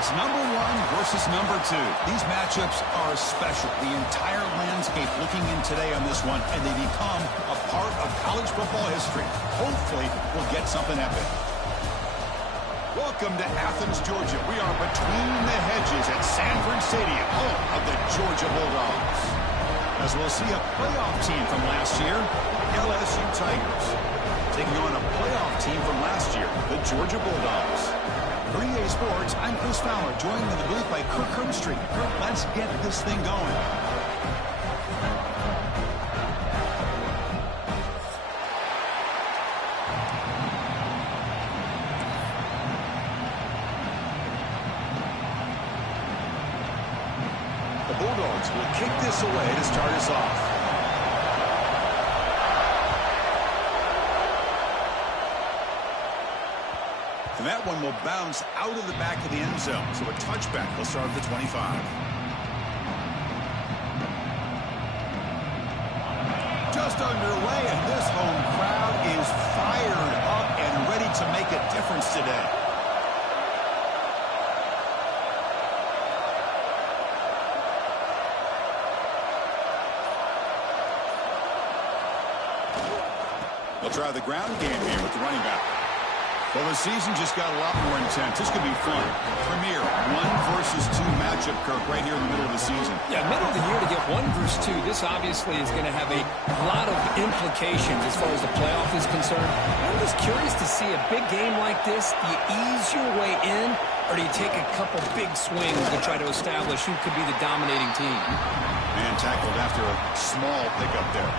It's number 1 versus number 2. These matchups are special. The entire landscape looking in today on this one, and they become a part of college football history. Hopefully, we'll get something epic. Welcome to Athens, Georgia. We are between the hedges at Sanford Stadium, home of the Georgia Bulldogs. As we'll see a playoff team from last year, LSU Tigers, taking on a playoff team from last year, the Georgia Bulldogs. For EA Sports, I'm Chris Fowler, joined in the booth by Kirk Herbstreit. Kirk, let's get this thing going. The Bulldogs will kick this away to start us off. And that one will bounce out of the back of the end zone. So a touchback will start at the 25. Just underway, and this home crowd is fired up and ready to make a difference today. They'll try the ground game here with the running back. Well, the season just got a lot more intense. This could be fun. Premier 1 versus 2 matchup, Kirk, right here in the middle of the season. Yeah, middle of the year to get 1 versus 2. This obviously is going to have a lot of implications as far as the playoff is concerned. I'm just curious to see a big game like this. Do you ease your way in, or do you take a couple big swings to try to establish who could be the dominating team? Man tackled after a small pickup there.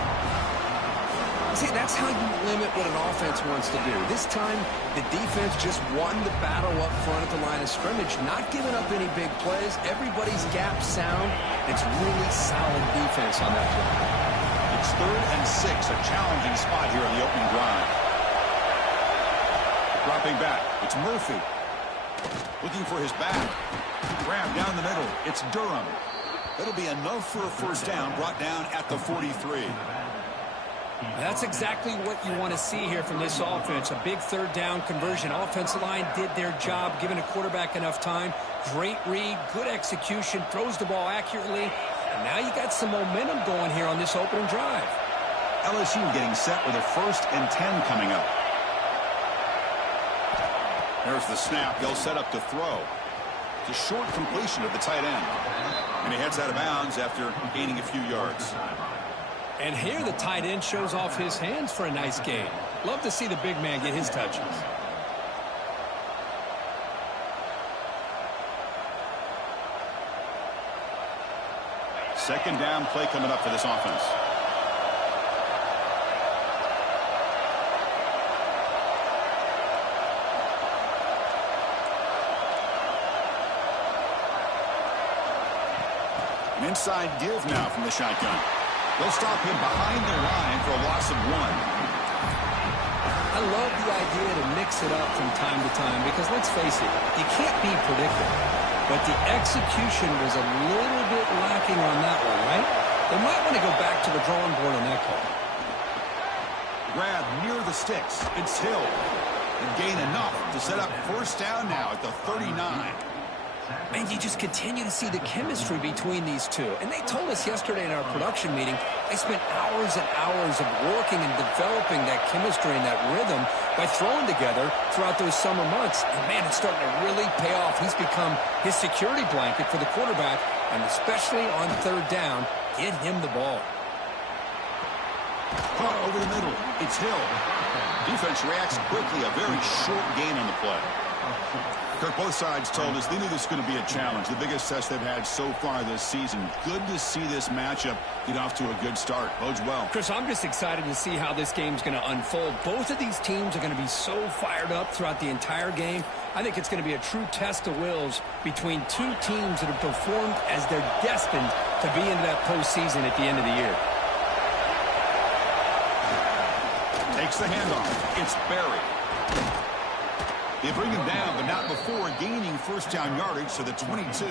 See, that's how you limit what an offense wants to do. This time, the defense just won the battle up front at the line of scrimmage, not giving up any big plays. Everybody's gap sound. It's really solid defense on that play. It's 3rd and 6, a challenging spot here on the opening drive. Dropping back, it's Murphy. Looking for his back. Grab down the middle, it's Durham. That'll be enough for a first down, brought down at the 43. That's exactly what you want to see here from this offense. A big 3rd down conversion. Offensive line did their job, giving a quarterback enough time. Great read, good execution, throws the ball accurately. And now you got some momentum going here on this opening drive. LSU getting set with a 1st and 10 coming up. There's the snap. They'll set up to throw. It's a short completion of the tight end. And he heads out of bounds after gaining a few yards. And here the tight end shows off his hands for a nice gain. Love to see the big man get his touches. Second down play coming up for this offense. An inside give now from the shotgun. They'll stop him behind the line for a loss of 1. I love the idea to mix it up from time to time because, let's face it, you can't be predictable. But the execution was a little bit lacking on that one, right? They might want to go back to the drawing board on that call. Grab near the sticks. It's Hill. And gain enough to set up first down now at the 39. And you just continue to see the chemistry between these two. And they told us yesterday in our production meeting, they spent hours and hours of working and developing that chemistry and that rhythm by throwing together throughout those summer months. And, man, it's starting to really pay off. He's become his security blanket for the quarterback, and especially on 3rd down, get him the ball. Caught over the middle. It's Hill. Defense reacts quickly. A very short gain on the play. Kirk, both sides told us they knew this was going to be a challenge. The biggest test they've had so far this season. Good to see this matchup get off to a good start. Bodes well. Chris, I'm just excited to see how this game's going to unfold. Both of these teams are going to be so fired up throughout the entire game. I think it's going to be a true test of wills between two teams that have performed as they're destined to be into that postseason at the end of the year. Takes the handoff. It's Barry. They bring him down, but not before gaining first down yardage to the 22.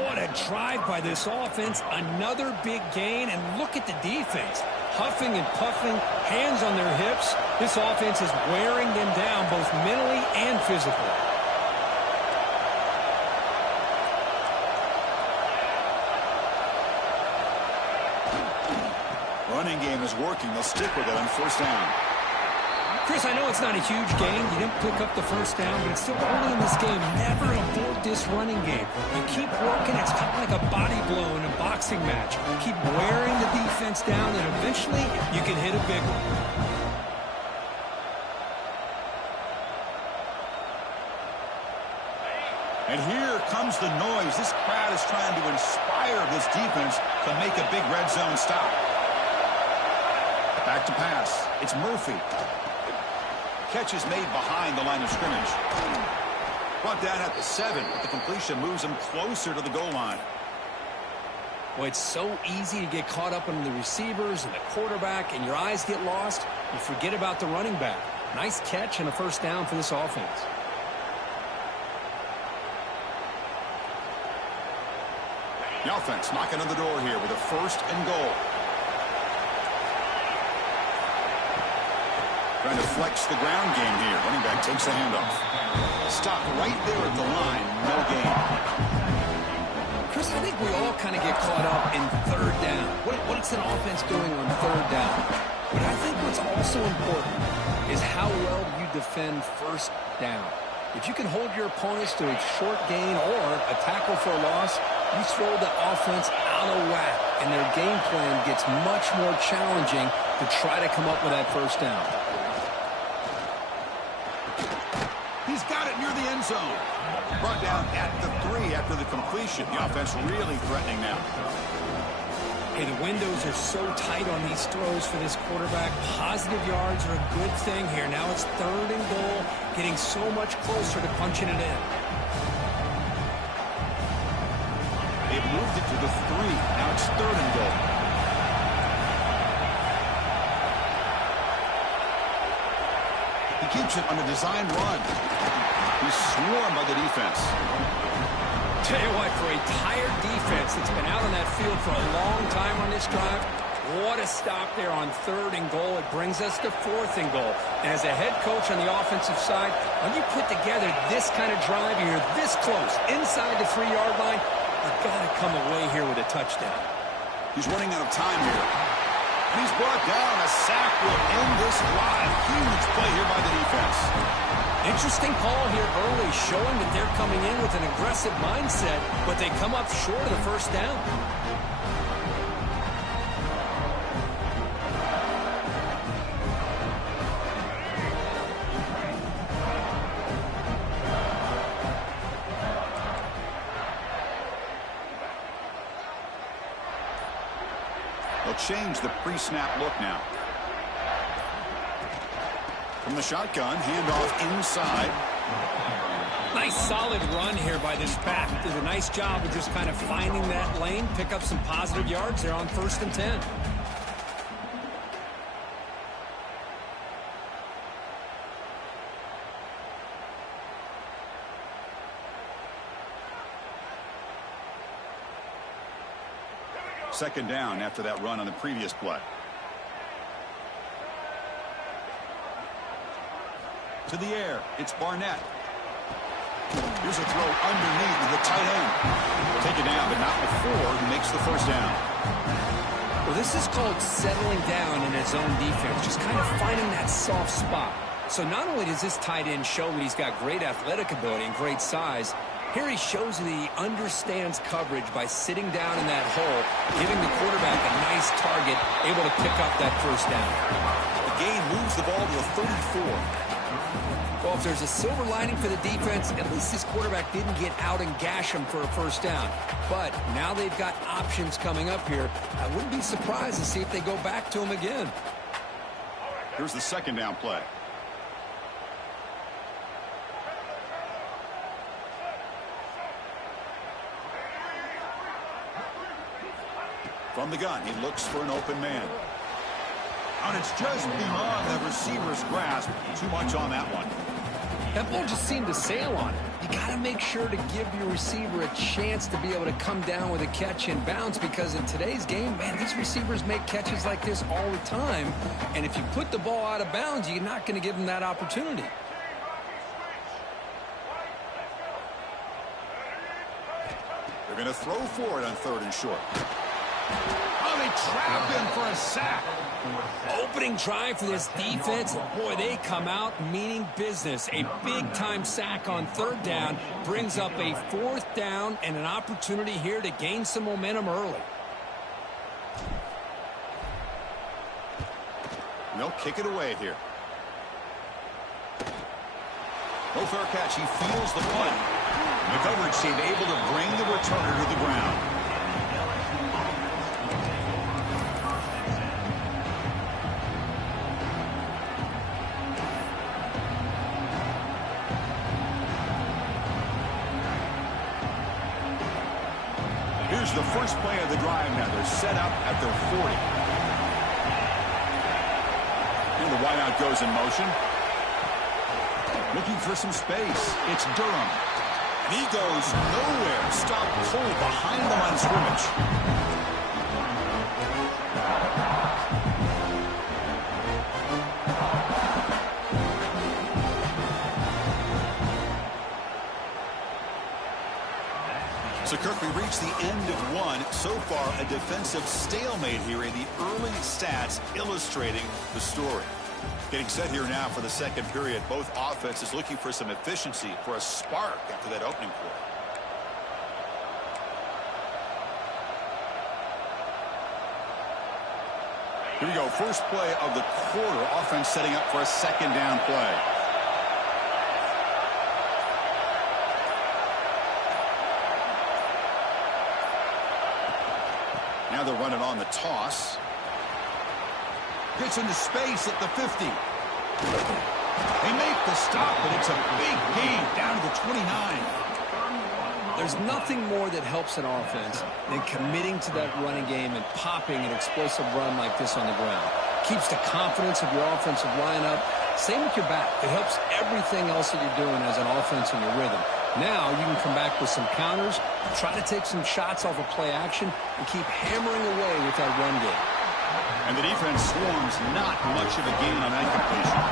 What a drive by this offense. Another big gain, and look at the defense. Huffing and puffing, hands on their hips. This offense is wearing them down both mentally and physically. game is working. They'll stick with it on first down. Chris, I know it's not a huge gain. You didn't pick up the first down, but it's still early in this game. Never abort this running game. You keep working. It's kind of like a body blow in a boxing match. You keep wearing the defense down, and eventually you can hit a big one. And here comes the noise. This crowd is trying to inspire this defense to make a big red zone stop. Back to pass. It's Murphy. Catch is made behind the line of scrimmage. Brought down at the 7, but the completion moves him closer to the goal line. Well, it's so easy to get caught up in the receivers and the quarterback, and your eyes get lost. You forget about the running back. Nice catch and a first down for this offense. The offense knocking on the door here with a first and goal. Trying to flex the ground game here. Running back takes the handoff. Stop right there at the line. No gain. Chris, I think we all kind of get caught up in third down. What's an offense doing on third down? But I think what's also important is how well you defend first down. If you can hold your opponents to a short gain or a tackle for a loss, you throw the offense out of whack, and their game plan gets much more challenging to try to come up with that first down. He's got it near the end zone. Brought down at the 3 after the completion. The offense really threatening now. Hey, the windows are so tight on these throws for this quarterback. Positive yards are a good thing here. Now it's third and goal, getting so much closer to punching it in. They've moved it to the 3. Now it's third and goal. He keeps it on a design run. He's swarmed by the defense. Tell you what, for a tired defense that's been out on that field for a long time on this drive, what a stop there on third and goal. It brings us to fourth and goal. And as a head coach on the offensive side, when you put together this kind of drive, you're this close, inside the 3-yard line, you've got to come away here with a touchdown. He's running out of time here. And he's brought down. A sack will end this drive. Huge play here by the defense. Interesting call here early, showing that they're coming in with an aggressive mindset, but they come up short of the first down. They'll change the pre-snap look now. From the shotgun, handoff inside. Nice solid run here by this back. Did a nice job of just kind of finding that lane, pick up some positive yards there on first and 10. Second down after that run on the previous play. To the air, it's Barnett. Here's a throw underneath to the tight end. Take it down, but not before he makes the first down. Well, this is called settling down in his own defense, just kind of finding that soft spot. So not only does this tight end show that he's got great athletic ability and great size, here he shows that he understands coverage by sitting down in that hole, giving the quarterback a nice target, able to pick up that first down. The gain moves the ball to the 34. Well, if there's a silver lining for the defense, at least this quarterback didn't get out and gash him for a first down. But now they've got options coming up here. I wouldn't be surprised to see if they go back to him again. Here's the second down play. From the gun, he looks for an open man. And it's just beyond the receiver's grasp. Too much on that one. That ball just seemed to sail on it. You got to make sure to give your receiver a chance to be able to come down with a catch in bounds, because in today's game, man, these receivers make catches like this all the time. And if you put the ball out of bounds, you're not going to give them that opportunity. They're going to throw for it on third and short. Oh, they trap him for a sack. Opening drive for this defense. Boy, they come out meaning business. A big-time sack on third down brings up a fourth down and an opportunity here to gain some momentum early. They'll kick it away here. No fair catch. He feels the punt. The coverage team able to bring the returner to the ground. Here's the first play of the drive now. They're set up at their 40. And the wideout goes in motion. Looking for some space. It's Durham. And he goes nowhere. Stop cold behind the line of scrimmage. So, Kirk, we reached the end of one. So far, a defensive stalemate here in the early stats illustrating the story. Getting set here now for the second period. Both offenses looking for some efficiency, for a spark after that opening quarter. Here we go. First play of the quarter. Offense setting up for a second down play. Now they're running on the toss. Gets into space at the 50. They make the stop, but it's a big gain down to the 29. There's nothing more that helps an offense than committing to that running game and popping an explosive run like this on the ground. Keeps the confidence of your offensive lineup. Same with your back. It helps everything else that you're doing as an offense in your rhythm. Now you can come back with some counters, try to take some shots off of play action, and keep hammering away with that run game. And the defense swarms not much of a gain on that completion.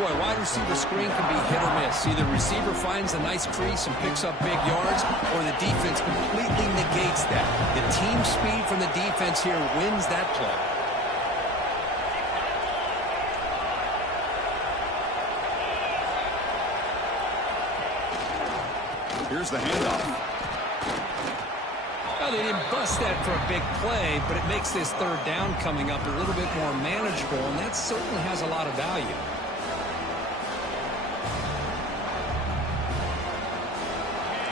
Boy, wide receiver screen can be hit or miss. Either receiver finds a nice crease and picks up big yards, or the defense completely negates that. The team speed from the defense here wins that play. Here's the handoff. Well, they didn't bust that for a big play, but it makes this third down coming up a little bit more manageable, and that certainly has a lot of value.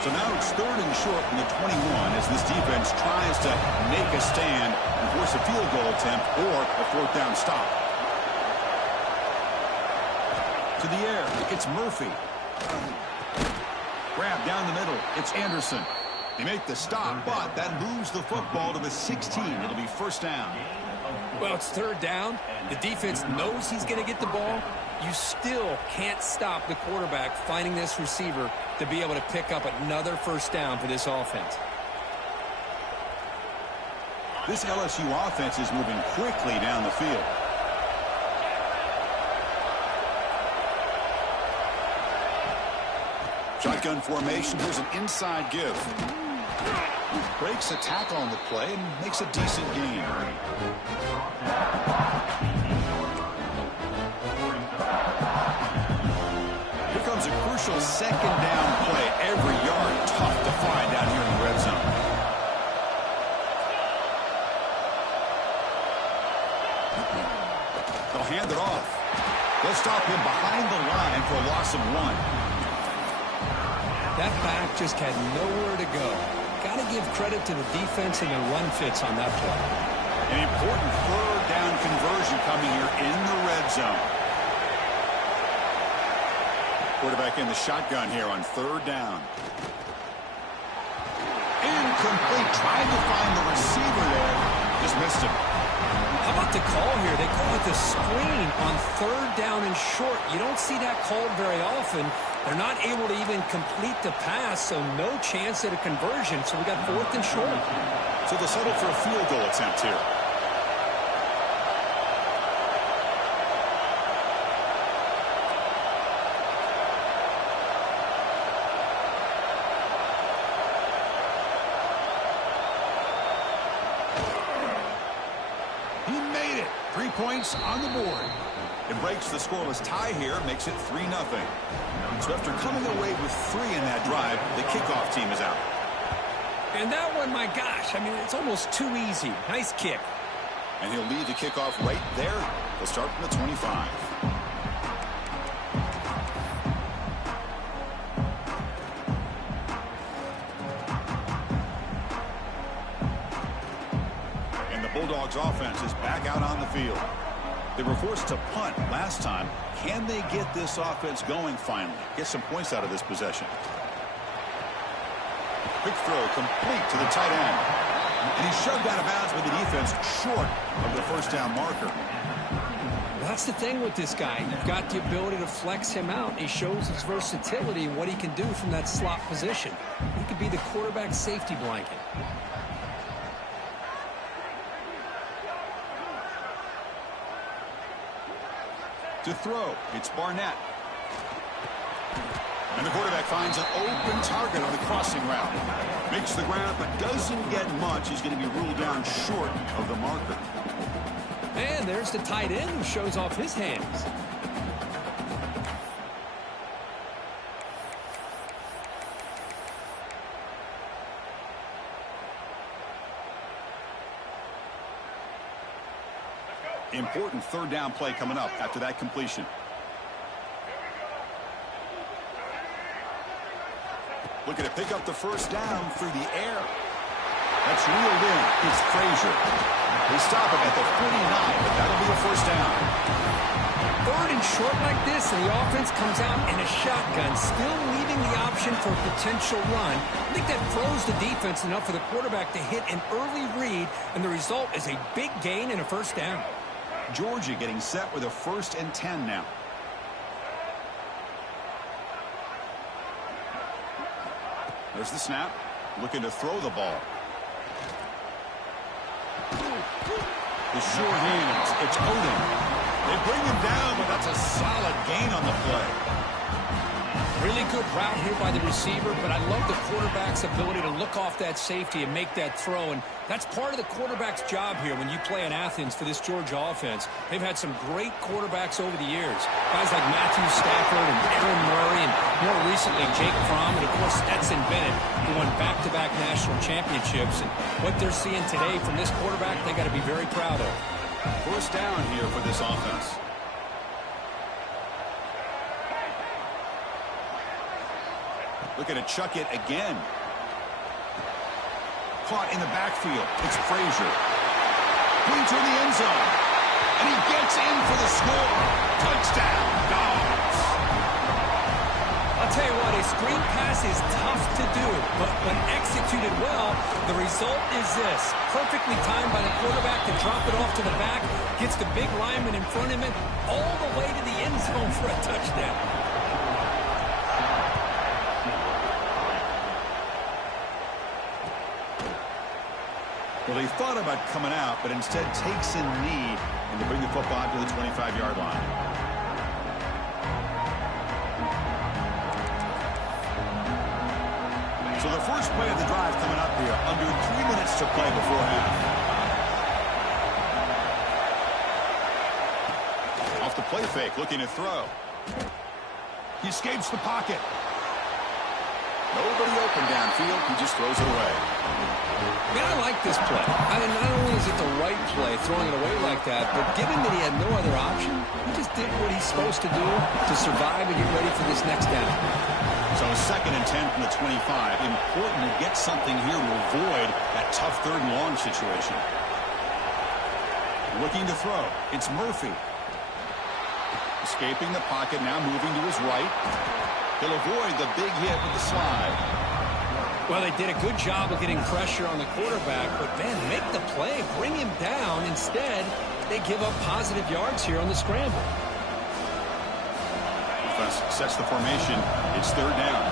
So now it's third and short from the 21 as this defense tries to make a stand and force a field goal attempt or a fourth down stop. To the air, it's Murphy. Grab down the middle, it's Anderson. They make the stop, but that moves the football to the 16. It'll be first down. Well, it's third down. The defense knows he's going to get the ball. You still can't stop the quarterback finding this receiver to be able to pick up another first down for this offense. This LSU offense is moving quickly down the field. Shotgun formation. Here's an inside give. Breaks a tackle on the play and makes a decent gain. Here comes a crucial second down play. Every yard tough to find down here in the red zone. They'll hand it off. They'll stop him behind the line for a loss of 1. That back just had nowhere to go. Got to give credit to the defense and their run fits on that play. An important third down conversion coming here in the red zone. Quarterback in the shotgun here on third down. Incomplete. Tried to find the receiver there. Just missed him. How about the call here? They call it the screen on third down and short. You don't see that called very often. They're not able to even complete the pass, so no chance at a conversion. So we got fourth and short. So they'll settle for a field goal attempt here. points on the board. It breaks the scoreless tie here, makes it 3-0. So after coming away with 3 in that drive, the kickoff team is out. And that one, my gosh, I mean, it's almost too easy. Nice kick. And he'll lead the kickoff right there. They'll start from the 25. And the Bulldogs offense is back out on the field. They were forced to punt last time. Can they get this offense going finally? Get some points out of this possession. Quick throw complete to the tight end. And he's shoved out of bounds with the defense short of the first down marker. That's the thing with this guy. You've got the ability to flex him out. He shows his versatility and what he can do from that slot position. He could be the quarterback safety blanket. To throw, it's Barnett. And the quarterback finds an open target on the crossing route. Makes the ground, but doesn't get much. He's going to be ruled down short of the marker. And there's the tight end who shows off his hands. Important third down play coming up after that completion. Looking to pick up the first down through the air. That's reeled in. It's Frazier. They stop him at the 49, but that'll be a first down. Third and short like this, and the offense comes out in a shotgun, still leaving the option for a potential run. I think that throws the defense enough for the quarterback to hit an early read, and the result is a big gain and a first down. Georgia getting set with a 1st and 10 now. There's the snap. Looking to throw the ball. The sure hands. It's Odom. They bring him down, but that's a solid gain on the play. Really good route here by the receiver, but I love the quarterback's ability to look off that safety and make that throw. And that's part of the quarterback's job here when you play in Athens for this Georgia offense. They've had some great quarterbacks over the years. Guys like Matthew Stafford and Aaron Murray, and more recently Jake Fromm, and of course Stetson Bennett, who won back-to-back national championships. And what they're seeing today from this quarterback, they got to be very proud of. First down here for this offense. Looking to chuck it again. Caught in the backfield. It's Frazier. Clean to the end zone. And he gets in for the score. Touchdown, Dogs. I'll tell you what, a screen pass is tough to do, but when executed well, the result is this. Perfectly timed by the quarterback to drop it off to the back, gets the big lineman in front of him, all the way to the end zone for a touchdown. Well, he thought about coming out, but instead takes in knee and to bring the football to the 25-yard line. So the first play of the drive coming up here, under 3 minutes to play before half. Off the play fake, looking to throw. He escapes the pocket. Nobody open downfield, he just throws it away. Man, I like this play. I mean, not only is it the right play, throwing it away like that, but given that he had no other option, he just did what he's supposed to do to survive and get ready for this next down. So 2nd and 10 from the 25. Important to get something here to avoid that tough 3rd and long situation. Looking to throw. It's Murphy. Escaping the pocket, now moving to his right. He'll avoid the big hit with the slide. Well, they did a good job of getting pressure on the quarterback, but, man, make the play, bring him down. Instead, they give up positive yards here on the scramble. Defense sets the formation. It's 3rd down.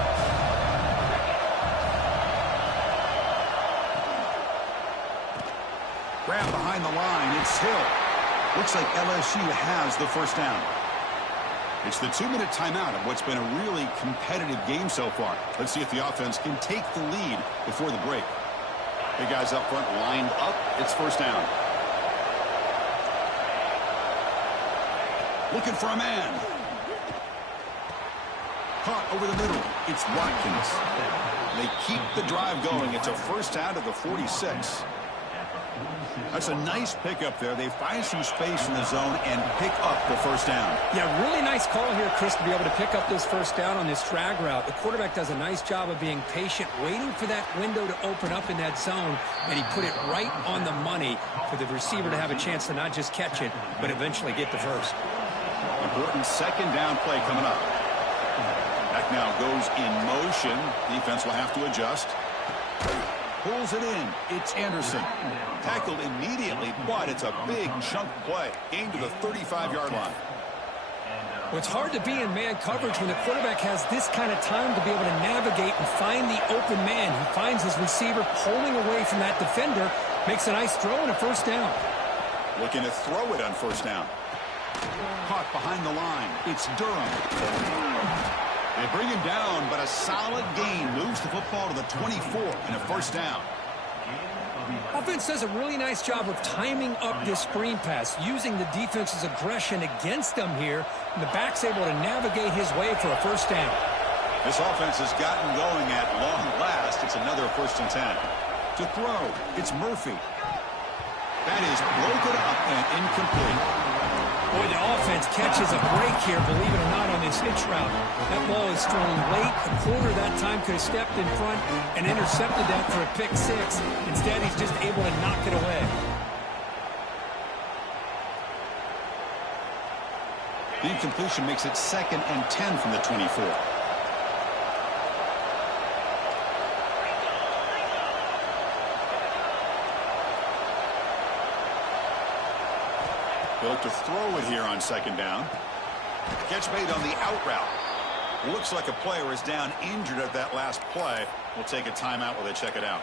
Grab behind the line. It's Hill. Looks like LSU has the first down. It's the 2-minute timeout of what's been a really competitive game so far. Let's see if the offense can take the lead before the break. The guys up front lined up. It's first down. Looking for a man. Caught over the middle. It's Watkins. They keep the drive going. It's a first down to the 46. That's a nice pickup there. They find some space in the zone and pick up the first down. Yeah, really nice call here, Chris, to be able to pick up this first down on this drag route. The quarterback does a nice job of being patient, waiting for that window to open up in that zone, and he put it right on the money for the receiver to have a chance to not just catch it, but eventually get the first. Important second down play coming up. Back now goes in motion. Defense will have to adjust. Pulls it in. It's Anderson. Tackled immediately, but it's a big chunk play. Gain to the 35-yard line. Well, it's hard to be in man coverage when the quarterback has this kind of time to be able to navigate and find the open man. He finds his receiver pulling away from that defender, makes a nice throw and a first down. Looking to throw it on first down. Caught behind the line. It's Durham. They bring him down, but a solid gain moves the football to the 24 and a first down. Offense does a really nice job of timing up this screen pass, using the defense's aggression against them here, and the back's able to navigate his way for a first down. This offense has gotten going at long last. It's another 1st and 10. To throw, it's Murphy. That is broken up and incomplete. Boy, the offense catches a break here, believe it or not, on this hitch route. That ball is thrown late. The corner that time could have stepped in front and intercepted that for a pick 6. Instead, he's just able to knock it away. The incompletion makes it 2nd and 10 from the 24. Built to throw it here on 2nd down. Catch made on the out route. Looks like a player is down injured at that last play. We'll take a timeout while they check it out.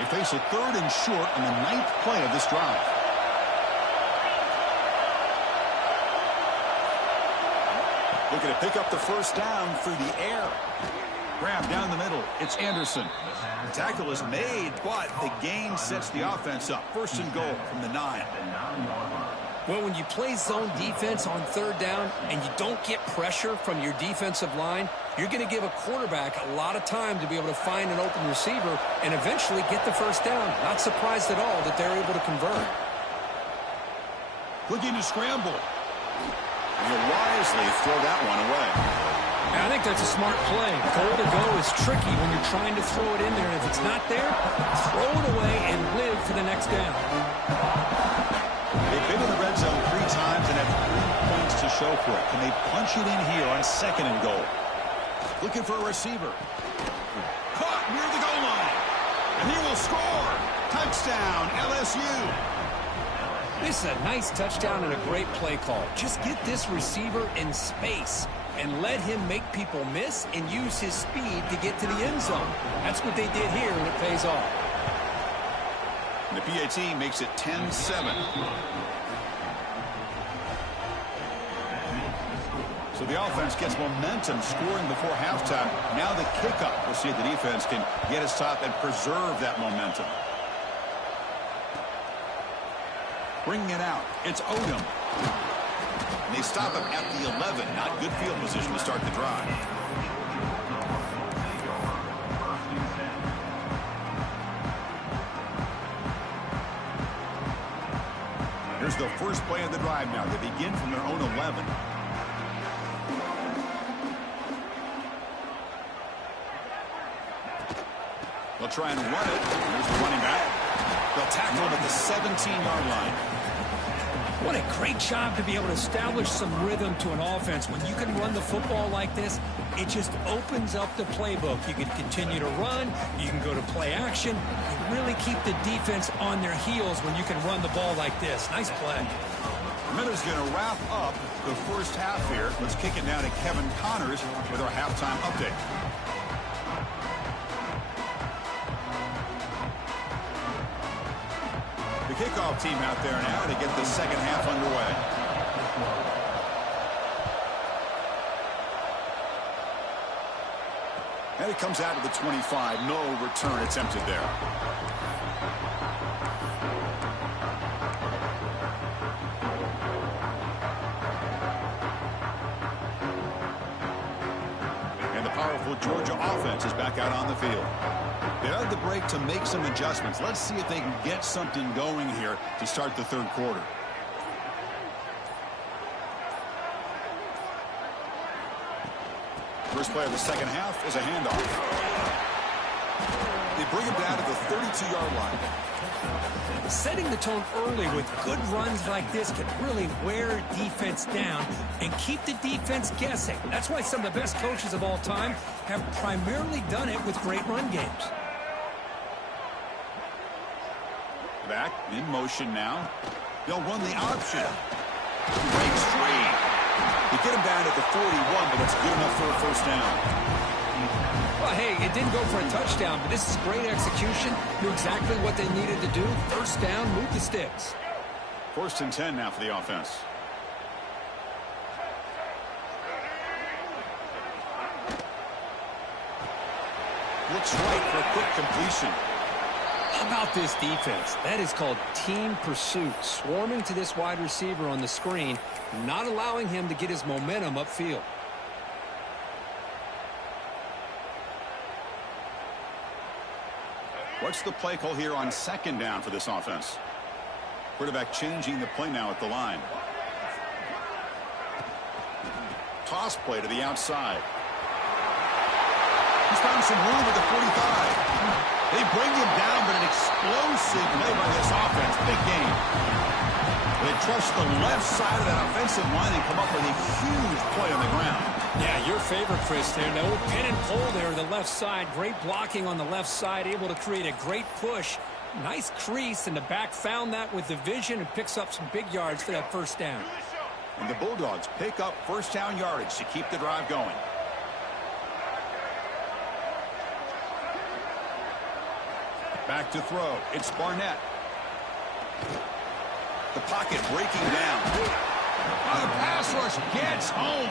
They face a 3rd and short on the 9th play of this drive. Looking to pick up the first down through the air. Grab down the middle. It's Anderson. The tackle is made, but the gain sets the offense up. 1st and goal from the 9. Well, when you play zone defense on 3rd down and you don't get pressure from your defensive line, you're going to give a quarterback a lot of time to be able to find an open receiver and eventually get the first down. Not surprised at all that they're able to convert. Looking to scramble. He'll wisely throw that one away. I think that's a smart play. Goal to go is tricky when you're trying to throw it in there. And if it's not there, throw it away and live for the next down. They've been in the red zone 3 times and have 3 points to show for it. Can they punch it in here on 2nd and goal? Looking for a receiver. Caught near the goal line. And he will score. Touchdown, LSU. This is a nice touchdown and a great play call. Just get this receiver in space and let him make people miss and use his speed to get to the end zone. That's what they did here, and it pays off. And the PAT makes it 10-7. So the offense gets momentum, scoring before halftime. Now the kickoff. We'll see if the defense can get a stop and preserve that momentum. Bringing it out. It's Odom. And they stop him at the 11. Not good field position to start the drive. Here's the first play of the drive now. They begin from their own 11. They'll try and run it. Here's the running back. They'll tackle him at the 17-yard line. What a great job to be able to establish some rhythm to an offense. When you can run the football like this, it just opens up the playbook. You can continue to run. You can go to play action. You really keep the defense on their heels when you can run the ball like this. Nice play. Miller's going to wrap up the first half here. Let's kick it now to Kevin Connors with our halftime update. The kickoff team out there now to get the second half underway. And it comes out of the 25. No return attempted there. And the powerful Georgia offense is back out on the field. They had the break to make some adjustments. Let's see if they can get something going here to start the third quarter. First play of the second half is a handoff. They bring him down to the 32-yard line. Setting the tone early with good runs like this can really wear defense down and keep the defense guessing. That's why some of the best coaches of all time have primarily done it with great run games. Back in motion now. They'll run the option. Breaks free. They get him down at the 41, but it's good enough for a first down. Well, hey, it didn't go for a touchdown, but this is great execution. Knew exactly what they needed to do. First down, move the sticks. First and 10 now for the offense. Looks right for a quick completion. How about this defense? That is called team pursuit. Swarming to this wide receiver on the screen, not allowing him to get his momentum upfield. What's the play call here on second down for this offense? Quarterback changing the play now at the line. Toss play to the outside. He's found some room at the 45. They bring him down, but an explosive play by this offense. Big game. They trust the left side of that offensive line and come up with a huge play on the ground. Yeah, your favorite, Chris, there. No pin and pull there on the left side. Great blocking on the left side, able to create a great push. Nice crease, and the back found that with the vision and picks up some big yards for that first down. And the Bulldogs pick up first down yardage to keep the drive going. Back to throw. It's Barnett. The pocket breaking down. The pass rush gets home.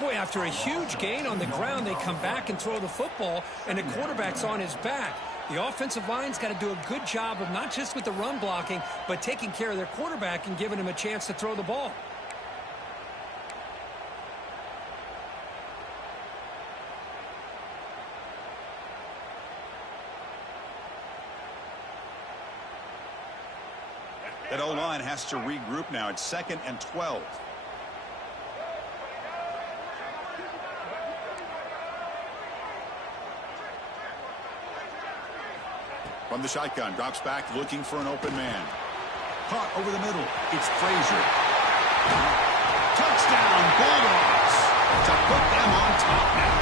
Boy, after a huge gain on the ground, they come back and throw the football, and the quarterback's on his back. The offensive line's got to do a good job of not just with the run blocking, but taking care of their quarterback and giving him a chance to throw the ball. That O-line has to regroup now. It's 2nd and 12. From the shotgun, drops back, looking for an open man. Caught over the middle. It's Frazier. Touchdown, Bulldogs, to put them on top now.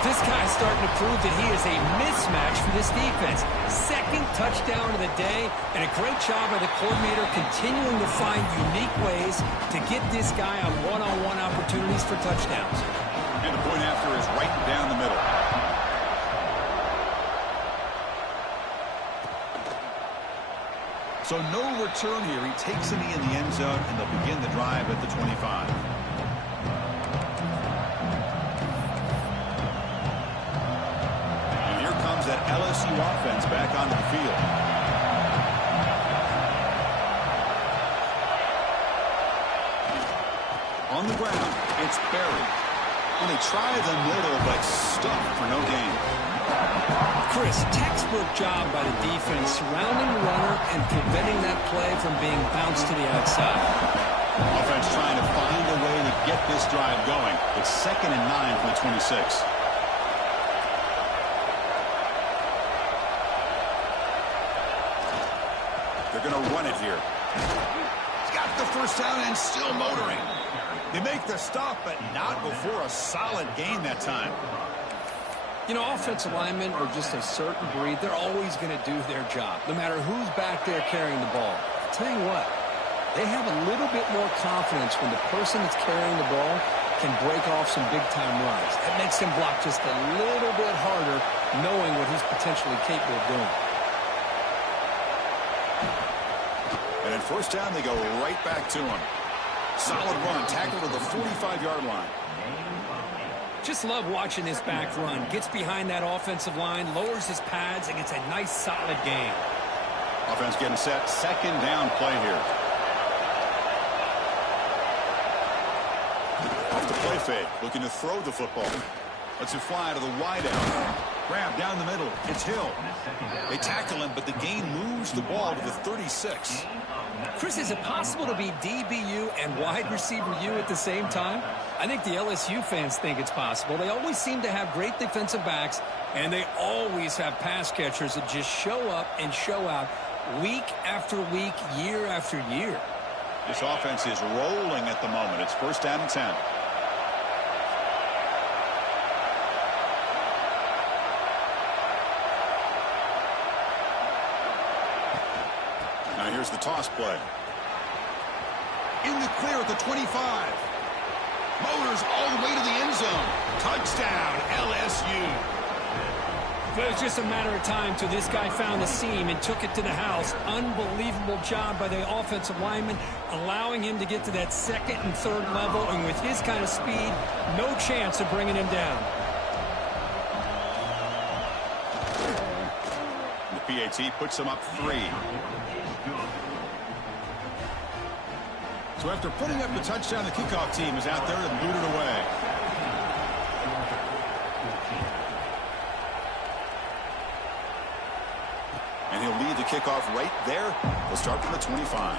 This guy's starting to prove that he is a mismatch for this defense. Second touchdown of the day, and a great job by the coordinator continuing to find unique ways to get this guy on one-on-one opportunities for touchdowns. And the point after is right down the middle. So no return here. He takes it in the end zone, and they'll begin the drive at the 25. That LSU offense back onto the field. On the ground, it's buried. And they try the middle, but stuck for no gain. Chris, textbook job by the defense surrounding the runner and preventing that play from being bounced to the outside. Offense trying to find a way to get this drive going. It's 2nd and 9 from the 26. They're going to run it here. He's got the first down and still motoring. They make the stop, but not before a solid gain that time. You know, offensive linemen are just a certain breed. They're always going to do their job, no matter who's back there carrying the ball. I'll tell you what, they have a little bit more confidence when the person that's carrying the ball can break off some big-time runs. That makes him block just a little bit harder, knowing what he's potentially capable of doing. And at first down, they go right back to him. Solid run, tackled to the 45-yard line. Just love watching this back run. Gets behind that offensive line, lowers his pads, and gets a nice, solid gain. Offense getting set. Second down play here. Off the play fake. Looking to throw the football. Lets it fly to the wideout. Grab down the middle. It's Hill. They tackle him, but the gain moves the ball to the 36. Chris, is it possible to be DBU and wide receiver U at the same time? I think the LSU fans think it's possible. They always seem to have great defensive backs, and they always have pass catchers that just show up and show out week after week, year after year. This offense is rolling at the moment. It's first down and 10. Now here's the toss play. In the clear at the 25. Motors all the way to the end zone. Touchdown, LSU. But it was just a matter of time till this guy found the seam and took it to the house. Unbelievable job by the offensive lineman, allowing him to get to that second and third level. And with his kind of speed, no chance of bringing him down. The PAT puts him up 3. So after putting up the touchdown, the kickoff team is out there to boot it away. And he'll lead the kickoff right there. We'll start from the 25.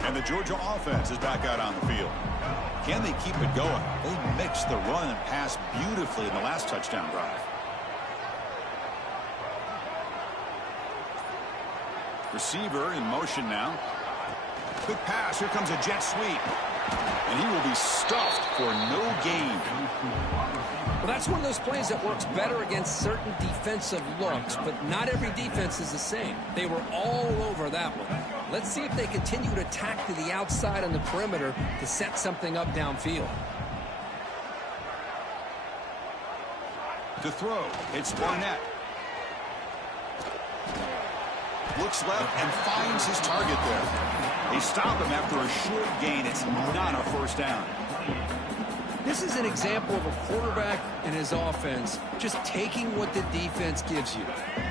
And the Georgia offense is back out on the field. Can they keep it going? They mixed the run and pass beautifully in the last touchdown drive. Receiver in motion now. Quick pass. Here comes a jet sweep. And he will be stuffed for no gain. Well, that's one of those plays that works better against certain defensive looks, but not every defense is the same. They were all over that one. Let's see if they continue to attack to the outside on the perimeter to set something up downfield. To throw, it's Barnett. Looks left and finds his target there. They stop him after a short gain. It's not a first down. This is an example of a quarterback and his offense just taking what the defense gives you.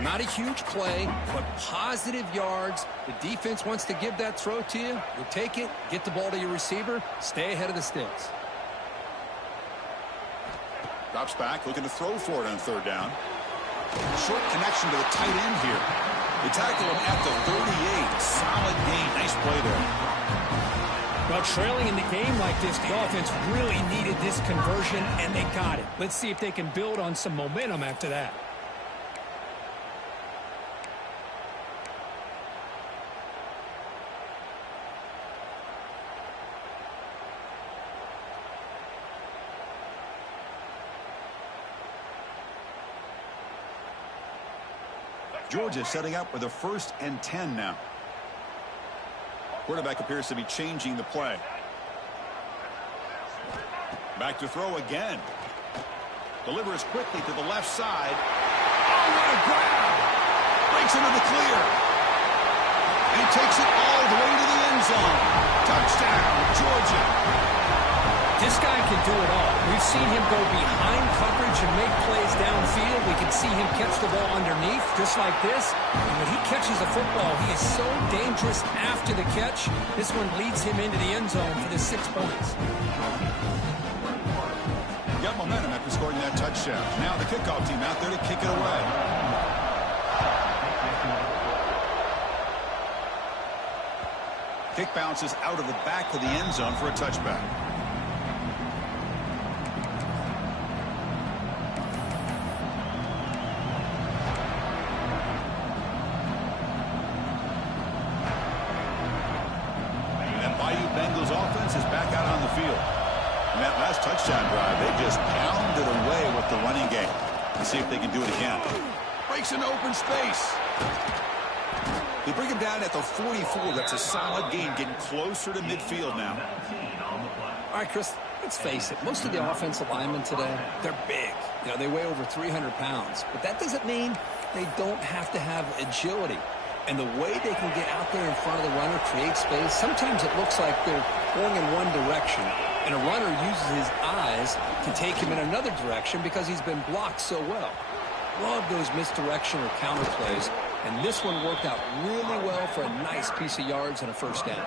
Not a huge play, but positive yards. The defense wants to give that throw to you. You take it, get the ball to your receiver, stay ahead of the sticks. Drops back, looking to throw for it on third down. Short connection to the tight end here. They tackle him at the 38. Solid gain. Nice play there. Well, trailing in the game like this, the offense really needed this conversion, and they got it. Let's see if they can build on some momentum after that. Georgia setting up with a 1st and 10 now. Quarterback appears to be changing the play. Back to throw again. Delivers quickly to the left side. Oh, what a grab! Breaks into the clear. And he takes it all the way to the end zone. Touchdown, Georgia. This guy can do it all. We've seen him go behind coverage and make plays downfield. We can see him catch the ball underneath, just like this. And when he catches a football, he is so dangerous after the catch. This one leads him into the end zone for the 6 points. Got momentum after scoring that touchdown. Now the kickoff team out there to kick it away. Kick bounces out of the back of the end zone for a touchback. Bengals offense is back out on the field. In that last touchdown drive, they just pounded away with the running game. Let's see if they can do it again. Breaks into open space. They bring him down at the 44. That's a solid gain, getting closer to midfield now. All right, Chris, Let's face it, most of the offensive linemen today, they're big. You know, they weigh over 300 pounds. But that doesn't mean they don't have to have agility. And the way they can get out there in front of the runner, create space, sometimes it looks like they're going in one direction, and a runner uses his eyes to take him in another direction because he's been blocked so well. Love those misdirection or counter plays, and this one worked out really well for a nice piece of yards and a first down.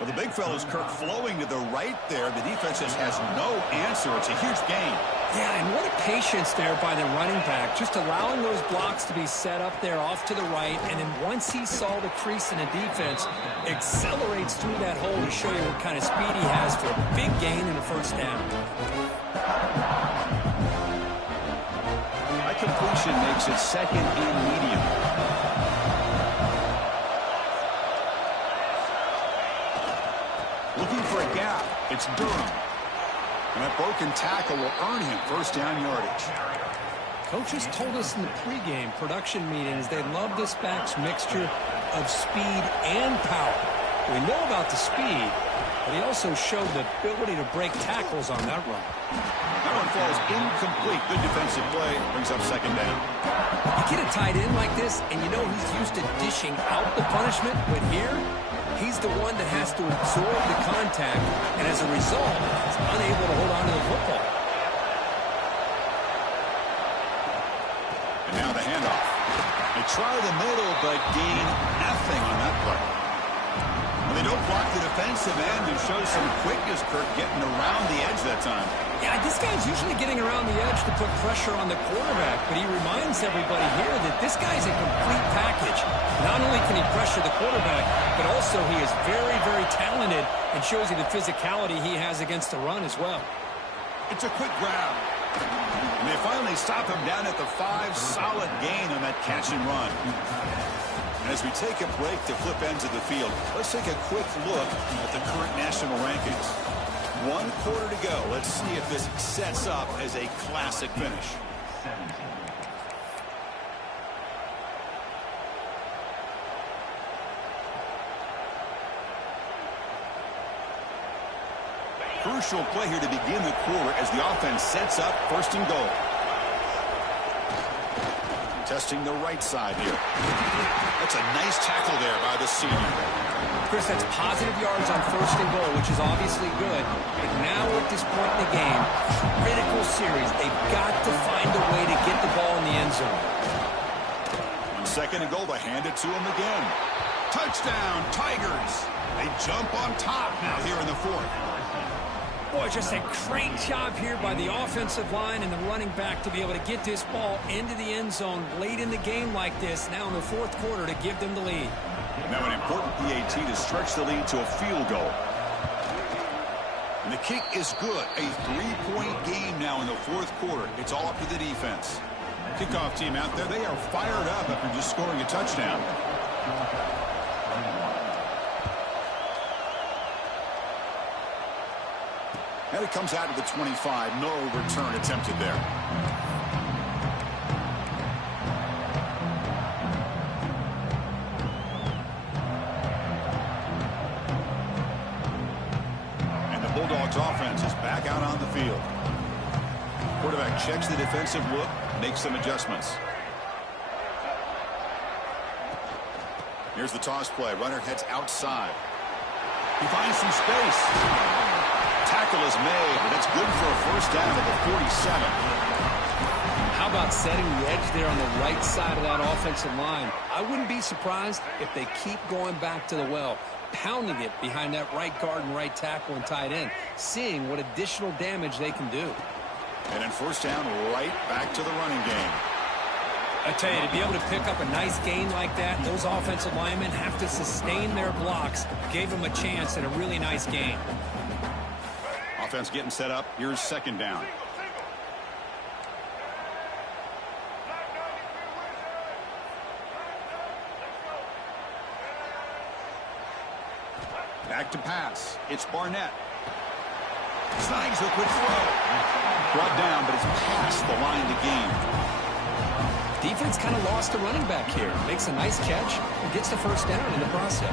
Well, the big fella's Kirk flowing to the right there. The defense just has no answer. It's a huge gain. Yeah, and what a patience there by the running back, just allowing those blocks to be set up there off to the right, and then once he saw the crease in the defense, accelerates through that hole to show you what kind of speed he has for a big gain and a first down. That completion makes it second and medium. Looking for a gap. It's Durham. And that broken tackle will earn him first down yardage. Coaches told us in the pregame production meetings they love this back's mixture of speed and power. We know about the speed, but he also showed the ability to break tackles on that run. That one falls incomplete. Good defensive play. Brings up second down. You get a tight end like this, and you know he's used to dishing out the punishment, but here, he's the one that has to absorb the contact, and as a result, is unable to hold on to the football. And now the handoff. They try the middle, but gain nothing on that play. And they don't block the defensive end and show some quickness, Kirk, getting around the edge that time. Yeah, this guy's usually getting around the edge to put pressure on the quarterback, but he reminds everybody here that this guy's a complete package. Not only can he pressure the quarterback, but also he is very, very talented and shows you the physicality he has against the run as well. It's a quick grab. And they finally stop him down at the 5. Solid gain on that catch and run. And as we take a break to flip ends of the field, let's take a quick look at the current national rankings. 1 quarter to go. Let's see if this sets up as a classic finish. Crucial play here to begin the quarter as the offense sets up first and goal. Testing the right side here. That's a nice tackle there by the senior. Chris, that's positive yards on first and goal, which is obviously good. But now at this point in the game, critical series. They've got to find a way to get the ball in the end zone. 1 second and goal. They hand it to him again. Touchdown, Tigers. They jump on top now here in the 4th. Boy, just a great job here by the offensive line and the running back to be able to get this ball into the end zone late in the game like this, now in the 4th quarter, to give them the lead. Now an important PAT to stretch the lead to a field goal. And the kick is good. A 3-point game now in the 4th quarter. It's all up to the defense. Kickoff team out there, they are fired up after just scoring a touchdown. And it comes out to the 25. No return attempted there. And the Bulldogs offense is back out on the field. Quarterback checks the defensive look, makes some adjustments. Here's the toss play. Runner heads outside. He finds some space. Tackle is made, but that's good for a first down at the 47. How about setting the edge there on the right side of that offensive line? I wouldn't be surprised if they keep going back to the well, pounding it behind that right guard and right tackle and tight end, seeing what additional damage they can do. And then first down, right back to the running game. I tell you, to be able to pick up a nice gain like that, those offensive linemen have to sustain their blocks. Gave them a chance at a really nice gain. Offense getting set up. Here's second down. Back to pass. It's Barnett. Snags a quick throw. Brought down, but it's past the line to gain. Defense kind of lost the running back here. Makes a nice catch and gets the first down in the process.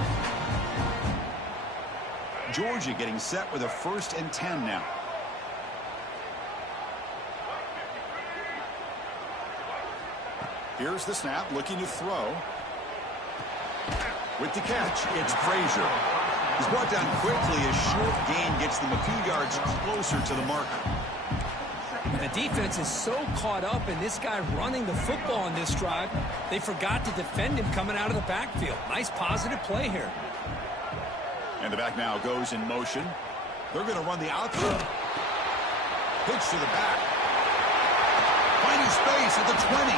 Georgia getting set with a 1st and 10 now. Here's the snap, looking to throw. With the catch, it's Frazier. He's brought down quickly. A short gain gets them a few yards closer to the marker. The defense is so caught up in this guy running the football on this drive, they forgot to defend him coming out of the backfield. Nice positive play here. And the back now goes in motion. They're going to run the outfield. Pitch to the back. Finding space at the 20.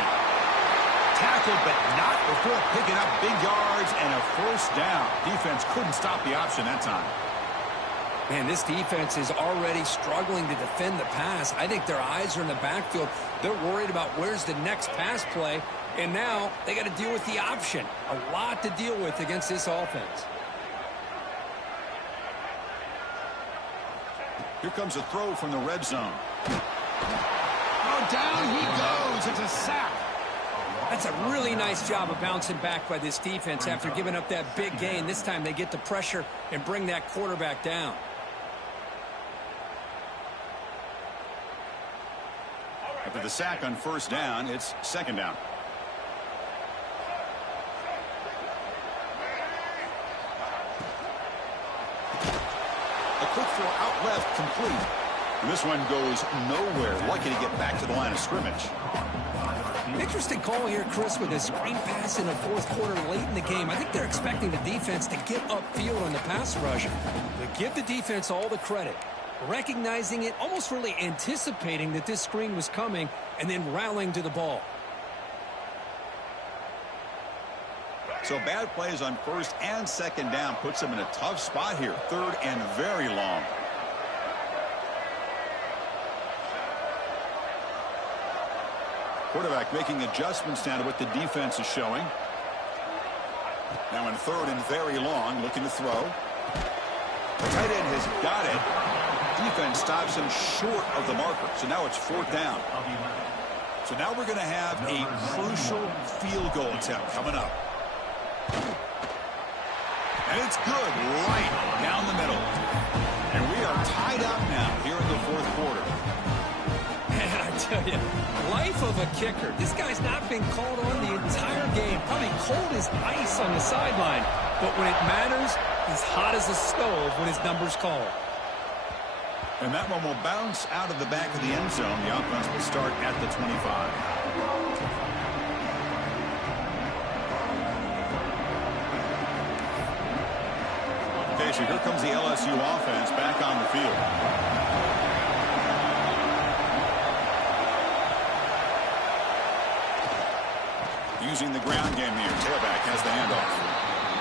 Tackled, but not before picking up big yards and a 1st down. Defense couldn't stop the option that time. Man, this defense is already struggling to defend the pass. I think their eyes are in the backfield. They're worried about where's the next pass play, and now they got to deal with the option. A lot to deal with against this offense. Here comes a throw from the red zone. Oh, down he goes. It's a sack. That's a really nice job of bouncing back by this defense after giving up that big gain. This time they get the pressure and bring that quarterback down. After the sack on 1st down, it's 2nd down. A quick throw out left, complete. And this one goes nowhere. Lucky to get back to the line of scrimmage. Interesting call here, Chris, with a screen pass in the 4th quarter late in the game. I think they're expecting the defense to get upfield on the pass rush. But give the defense all the credit. Recognizing it, almost really anticipating that this screen was coming, and then rallying to the ball. So bad plays on 1st and 2nd down puts them in a tough spot here. 3rd and very long. Quarterback making adjustments down to what the defense is showing. Now in 3rd and very long, looking to throw. The tight end has got it. Defense stops him short of the marker. So now it's 4th down. So now we're going to have a crucial field goal attempt coming up. And it's good right down the middle. And we are tied up now here in the 4th quarter. Man, I tell you, life of a kicker. This guy's not been called on the entire game. Probably cold as ice on the sideline. But when it matters, he's hot as a stove when his number's called. And that one will bounce out of the back of the end zone. The offense will start at the 25. Okay, so here comes the LSU offense back on the field. Using the ground game here. Tailback has the handoff.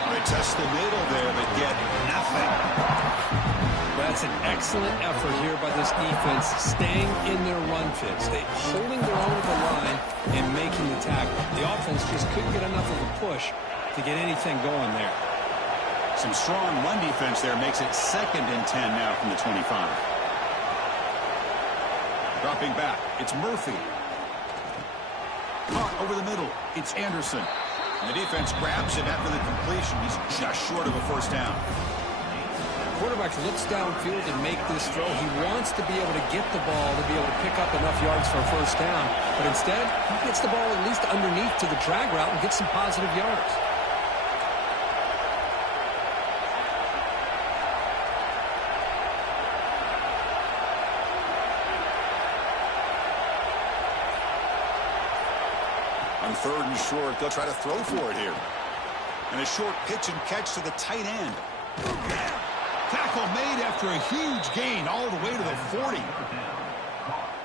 They test the middle there, but get nothing. That's an excellent effort here by this defense, staying in their run fits. They holding their own at the line and making the tackle. The offense just couldn't get enough of a push to get anything going there. Some strong run defense there makes it 2nd and 10 now from the 25. Dropping back, it's Murphy. Caught over the middle, it's Anderson. And the defense grabs him after the completion. He's just short of a 1st down. Quarterback looks downfield and make this throw. He wants to be able to get the ball to be able to pick up enough yards for a 1st down. But instead, he gets the ball at least underneath to the drag route and gets some positive yards. On 3rd and short, they'll try to throw for it here. And a short pitch and catch to the tight end. Tackle made after a huge gain all the way to the 40.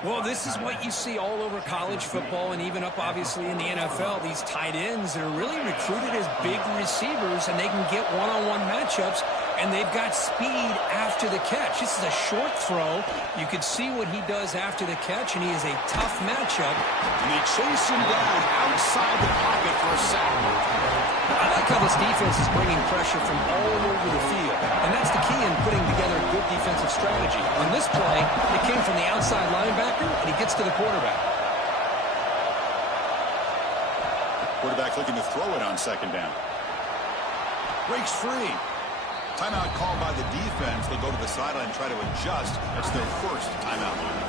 Well, this is what you see all over college football and even up, obviously, in the NFL. These tight ends that are really recruited as big receivers, and they can get one-on-one matchups, and they've got speed after the catch. This is a short throw. You can see what he does after the catch, and he is a tough matchup. And they chase him down outside the pocket for a sack. I like how this defense is bringing pressure from all over the field, and that's the key in putting together a good defensive strategy. On this play, it came from the outside linebacker, and he gets to the quarterback. Quarterback looking to throw it on 2nd down. Breaks free. Timeout called by the defense. They'll go to the sideline and try to adjust. That's their first timeout line.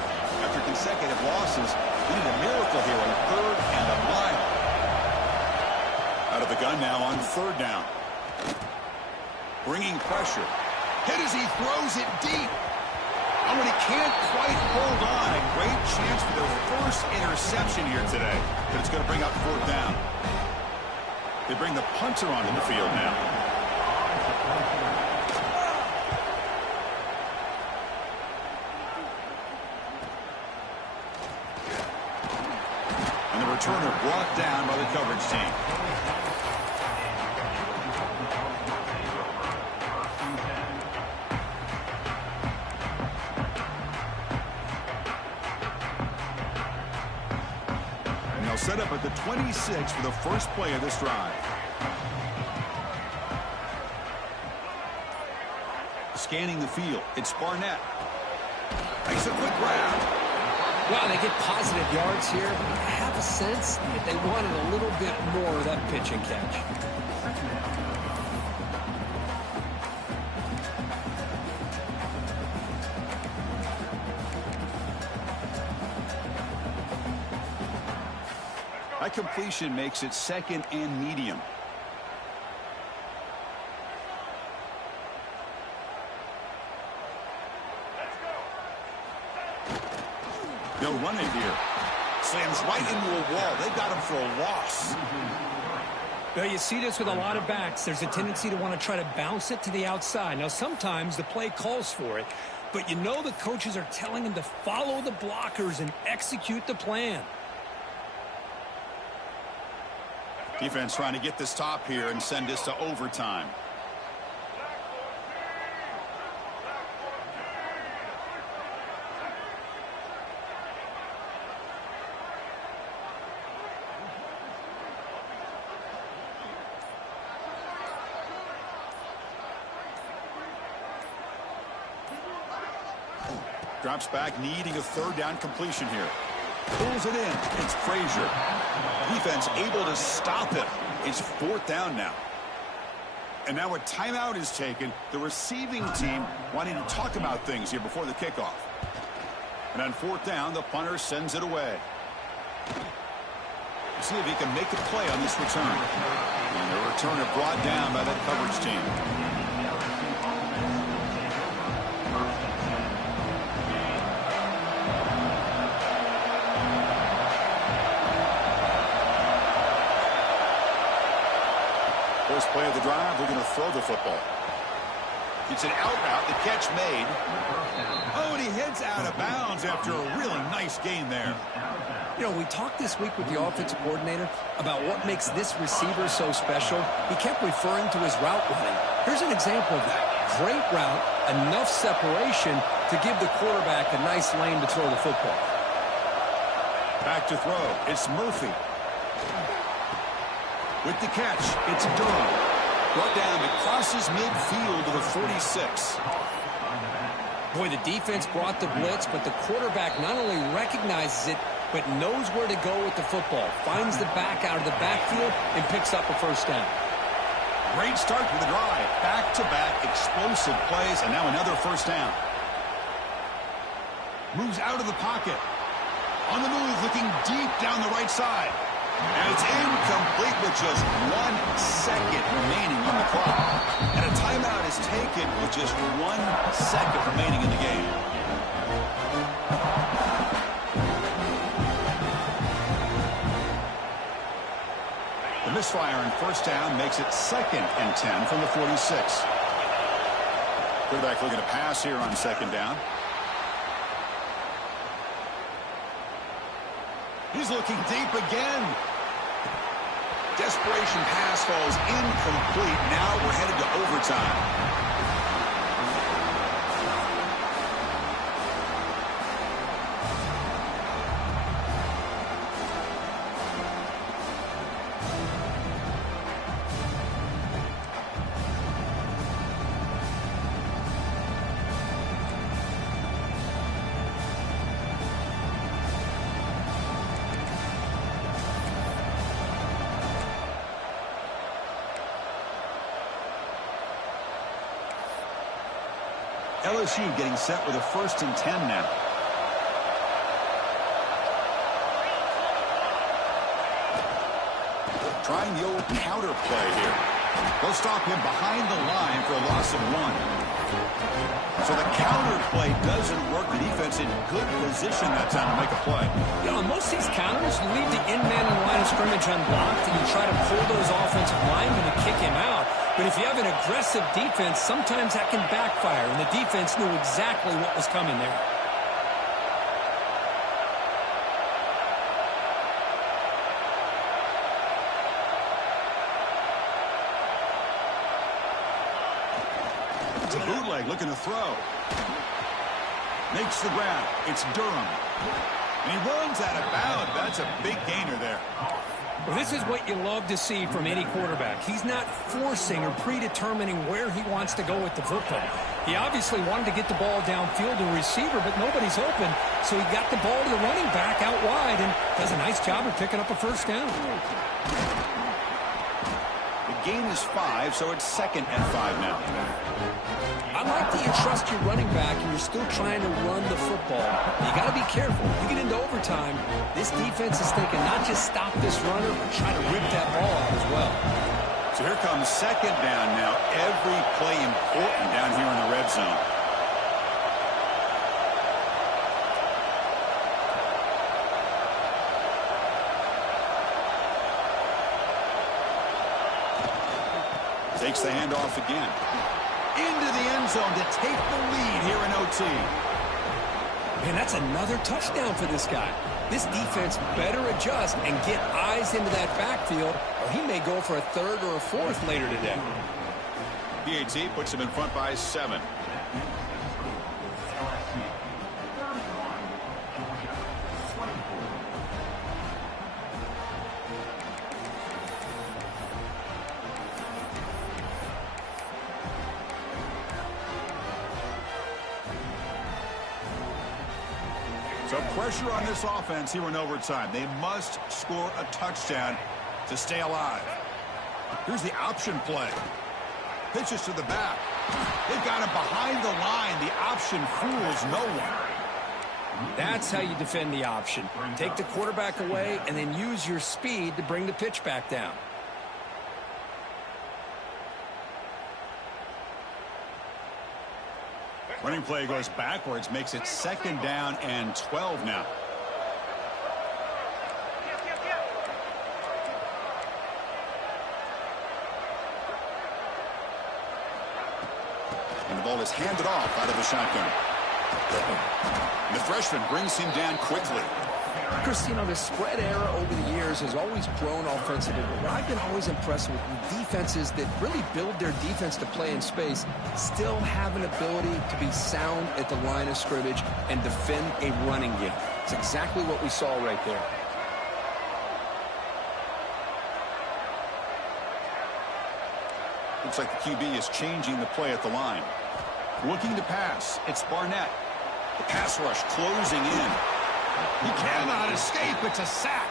After consecutive losses, we need a miracle here on 3rd and a mile. Out of the gun now on 3rd down. Bringing pressure. Hit as he throws it deep. Oh, and he can't quite hold on. A great chance for their first interception here today. But it's going to bring up 4th down. They bring the punter onto the field now. And the returner brought down by the coverage team. Set up at the 26 for the first play of this drive. Scanning the field, it's Barnett. Makes a quick grab. Well, they get positive yards here. I have a sense that they wanted a little bit more of that pitch and catch. That completion makes it 2nd and medium. They'll run it here. Slams right into a wall. They got him for a loss. Well, you see this with a lot of backs. There's a tendency to want to try to bounce it to the outside. Now, sometimes the play calls for it, but you know the coaches are telling them to follow the blockers and execute the plan. Defense trying to get the stop here and send this to overtime. Drops back, needing a 3rd down completion here. Pulls it in. It's Frazier. Defense able to stop him. It's 4th down now. And now a timeout is taken. The receiving team wanting to talk about things here before the kickoff. And on 4th down, the punter sends it away. See if he can make a play on this return. And the returner brought down by that coverage team. First play of the drive, we're going to throw the football. It's an out route, the catch made. Oh, and he heads out of bounds after a really nice gain there. You know, we talked this week with the offensive coordinator about what makes this receiver so special. He kept referring to his route running. Here's an example of that. Great route, enough separation to give the quarterback a nice lane to throw the football. Back to throw. It's Murphy. With the catch, it's Durham. Brought down, it crosses midfield to the 46. Boy, the defense brought the blitz, but the quarterback not only recognizes it, but knows where to go with the football. Finds the back out of the backfield and picks up a 1st down. Great start to the drive. Back-to-back explosive plays, and now another 1st down. Moves out of the pocket. On the move, looking deep down the right side. And it's incomplete with just 1 second remaining on the clock. And a timeout is taken with just 1 second remaining in the game. The misfire on 1st down makes it 2nd and 10 from the 46. Quarterback looking to pass here on 2nd down. He's looking deep again. Desperation pass falls incomplete. Now we're headed to overtime. LSU getting set with a 1st and 10 now. Trying the old counter play here. They'll stop him behind the line for a loss of 1. So the counter play doesn't work. The defense in good position that time to make a play. You know, on most of these counters, you leave the in-man in the line of scrimmage unblocked, and you try to pull those offensive linemen to kick him out. But if you have an aggressive defense, sometimes that can backfire, and the defense knew exactly what was coming there. It's a bootleg looking to throw. Makes the grab. It's Durham. And he runs out of bounds. That's a big gainer there. Well, this is what you love to see from any quarterback. He's not forcing or predetermining where he wants to go with the football. He obviously wanted to get the ball downfield to a receiver, but nobody's open, so he got the ball to the running back out wide and does a nice job of picking up a first down. The gain is 5, so it's 2nd and 5 now. I like that you trust your running back and you're still trying to run the football. You got to be careful. You get into overtime, this defense is thinking not just stop this runner, but try to rip that ball out as well. So here comes 2nd down now. Every play important down here in the red zone. Takes the handoff again. Into the end zone to take the lead here in OT. Man, that's another touchdown for this guy. This defense better adjust and get eyes into that backfield, or he may go for a 3rd or a 4th later today. PAT puts him in front by 7. So pressure on this offense here in overtime. They must score a touchdown to stay alive. Here's the option play. Pitches to the back. They've got him behind the line. The option fools no one. That's how you defend the option. Take the quarterback away and then use your speed to bring the pitch back down. Running play goes backwards, makes it 2nd down and 12 now. And the ball is handed off out of the shotgun. And the freshman brings him down quickly. Chris, you know, the spread era over the years has always grown offensively. But what I've been always impressed with defenses that really build their defense to play in space still have an ability to be sound at the line of scrimmage and defend a running game. It's exactly what we saw right there. Looks like the QB is changing the play at the line. Looking to pass. It's Barnett. The pass rush closing in. He cannot escape. It's a sack.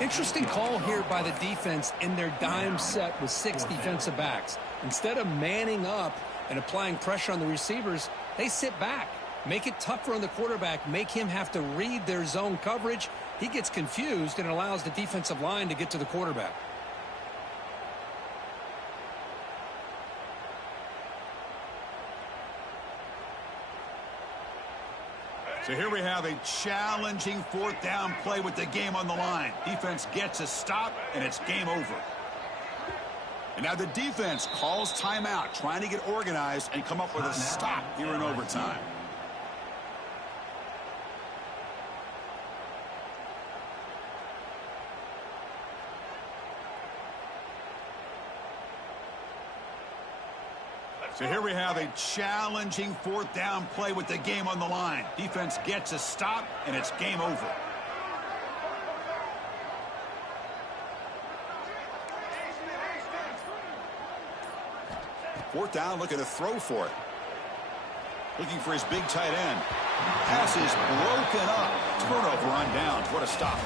Interesting call here by the defense in their dime set with 6 defensive backs. Instead of manning up and applying pressure on the receivers, they sit back. Make it tougher on the quarterback. Make him have to read their zone coverage. He gets confused and allows the defensive line to get to the quarterback. So here we have a challenging 4th down play with the game on the line. Defense gets a stop, and it's game over. And now the defense calls timeout, trying to get organized and come up with a stop here in overtime. So here we have a challenging 4th down play with the game on the line. Defense gets a stop, and it's game over. Fourth down, looking to throw for it. Looking for his big tight end. Pass is broken up. Turnover on downs. What a stop.